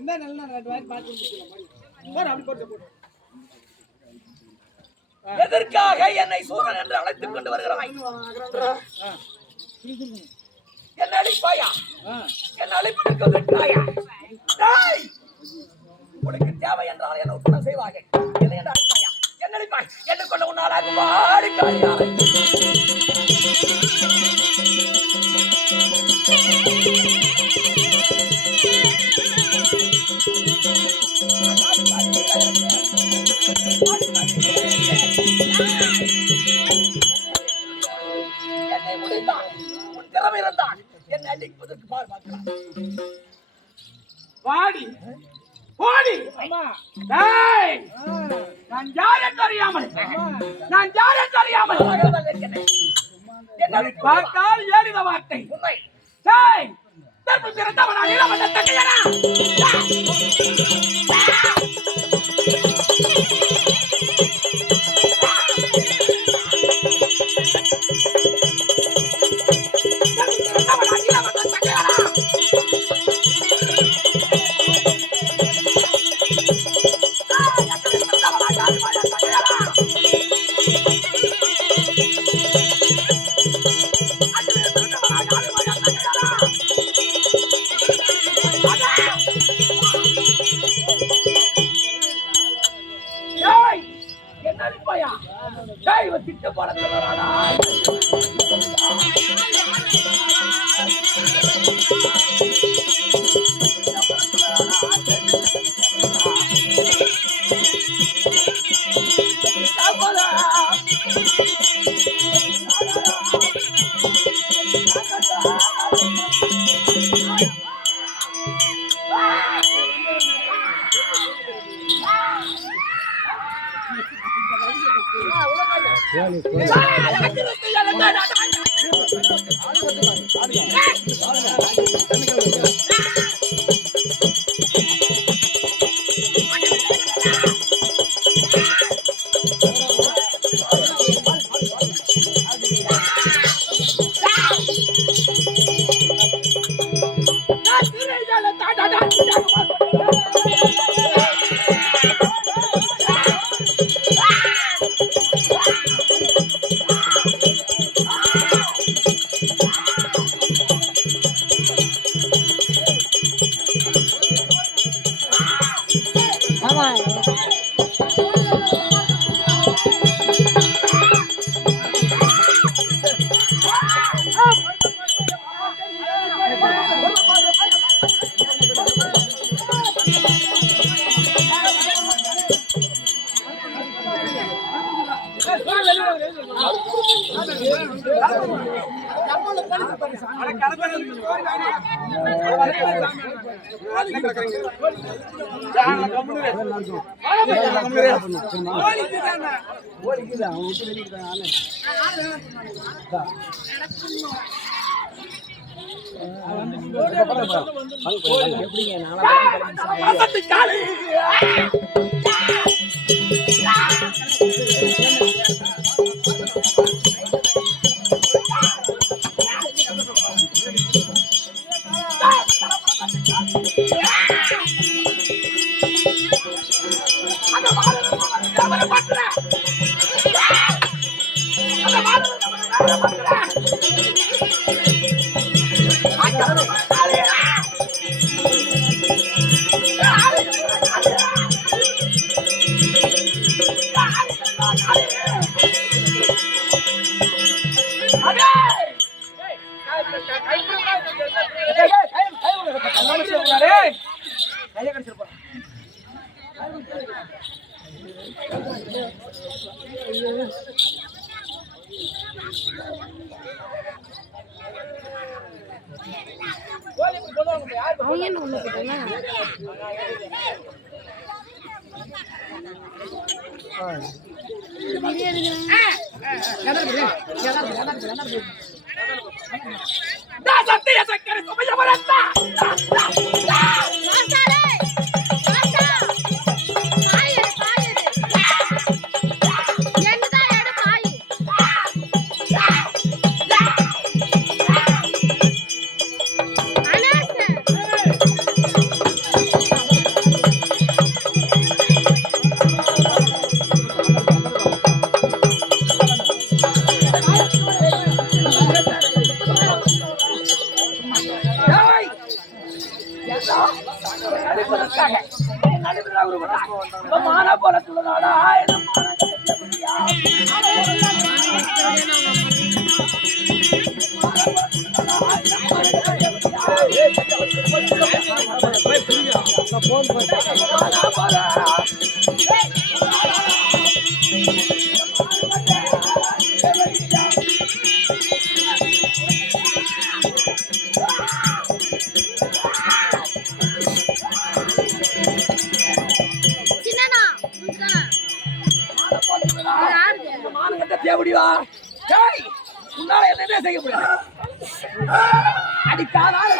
இந்த நல்ல ரெண்டு வாய் பாத்து போடு அப்படி போடு. எதற்காக என்னை சூரன் என்று அழைத்துக் கொண்டு வருகிறாய்? என்ன அழைப்பாயா? என்ன அழைப்பதற்கு இருக்கிறாயா? உனக்கு தேவை என்றால் என்ன உத்தரவு செய்வார்கள். என்ன என்று அழைப்பாயா? என்ன அழைப்பாய்? என்ன கொண்ட உன்னாலாக பாடி காரியாரை என்னை முடித்தான். உன் திறமை இருந்தால் என்னை அடிப்பதற்கு பார் பார்க்கலாம். வாடி ஓடி நான் யார் என்று அறியாமல் என்னை பார்த்தால் ஏறின வார்த்தை உண்மை. தற்பு திறந்தவன் இளவந்த தங்கையனா திட்டு போட சொல்லுறானா? அதற்காக நடுவில் ஒரு மானா போல சொல்லலாடா தேவடிவா உன்னால என்னமே செய்ய முடியாது அடிக்காதால